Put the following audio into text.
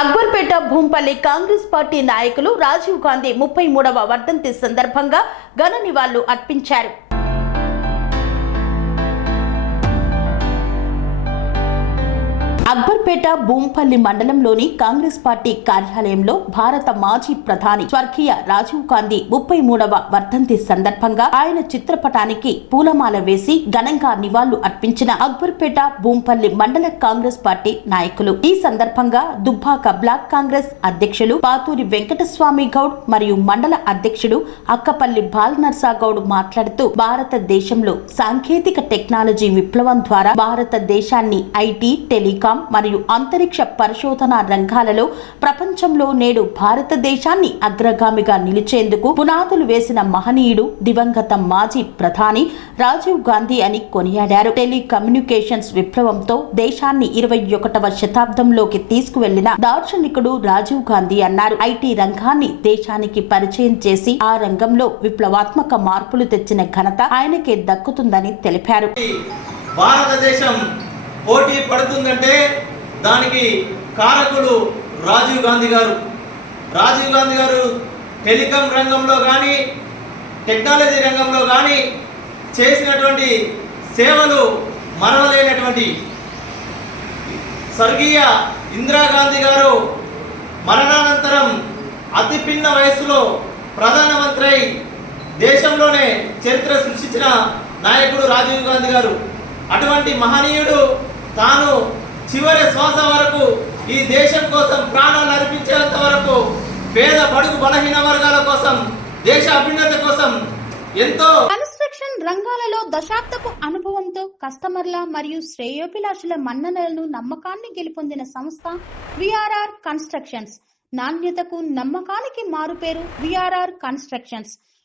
Akbarpet Bhumpally Congress party నాయకులు రాజీవ్ గాంధీ ముప్పై మూడవ వర్ధంతి సందర్భంగా ఘన నివాళులు అర్పించారు. అక్బర్పేట భూంపల్లి మండలంలోని కాంగ్రెస్ పార్టీ కార్యాలయంలో భారత మాజీ ప్రధాని స్వర్గీయ రాజీవ్ గాంధీ ముప్పై మూడవ వర్ధంతి సందర్భంగా ఆయన చిత్రపటానికి పూలమాల వేసి ఘనంగా నివాళులు అర్పించిన అక్బర్పేట భూంపల్లి మండల కాంగ్రెస్ పార్టీ నాయకులు. ఈ సందర్భంగా దుబ్బాక బ్లాక్ కాంగ్రెస్ అధ్యక్షులు పాతూరి వెంకటస్వామి గౌడ్ మరియు మండల అధ్యక్షుడు అక్కపల్లి బాలనర్సా గౌడ్ మాట్లాడుతూ భారతదేశంలో సాంకేతిక టెక్నాలజీ విప్లవం ద్వారా భారతదేశాన్ని ఐటీ టెలికాం మరియు అంతరిక్ష పరిశోధన రంగాలలో ప్రపంచంలో నేడు భారతదేశాన్ని అగ్రగామిగా నిలిచేందుకు పునాదులు వేసిన మహనీయుడు దివంగత మాజీ ప్రధాని రాజీవ్ గాంధీ అని కొనియాడారు. టెలికమ్యూనికేషన్స్ విప్లవంతో దేశాన్ని ఇరవై ఒకటవ శతాబ్దంలోకి తీసుకువెళ్ళిన దార్శనికుడు రాజీవ్ గాంధీ అన్నారు. ఐటీ రంగాన్ని దేశానికి పరిచయం చేసి ఆ రంగంలో విప్లవాత్మక మార్పులు తెచ్చిన ఘనత ఆయనకే దక్కుతుందని తెలిపారు. భారతదేశం పోటీ పడుతుందంటే దానికి కారకులు రాజీవ్ గాంధీ గారు. రాజీవ్ గాంధీ గారు టెలికాం రంగంలో కానీ టెక్నాలజీ రంగంలో కానీ చేసినటువంటి సేవలు మరవలేనటువంటి స్వర్గీయ ఇందిరాగాంధీ గారు మరణానంతరం అతి పిన్న వయసులో ప్రధానమంత్రి అయి దేశంలోనే చరిత్ర సృష్టించిన నాయకుడు రాజీవ్ గాంధీ గారు. అటువంటి మహనీయుడు తాను చివరి శ్వాస వరకు ఈ దేశం కోసం ప్రాణాలు అర్పించేంత వరకు పేద బడుగు బలహీన వర్గాల కోసం దేశ అభ్యున్నతి కోసం ఎంతో కన్స్ట్రక్షన్ రంగాలలో దశాబ్దపు అనుభవంతో కస్టమర్ల మరియు శ్రేయోభిలాషుల మన్ననలను నమ్మకాన్ని గెలుపొందిన సంస్థ విఆర్ఆర్ కన్స్ట్రక్షన్స్. నాణ్యతకు నమ్మకానికి మారుపేరు VRR constructions.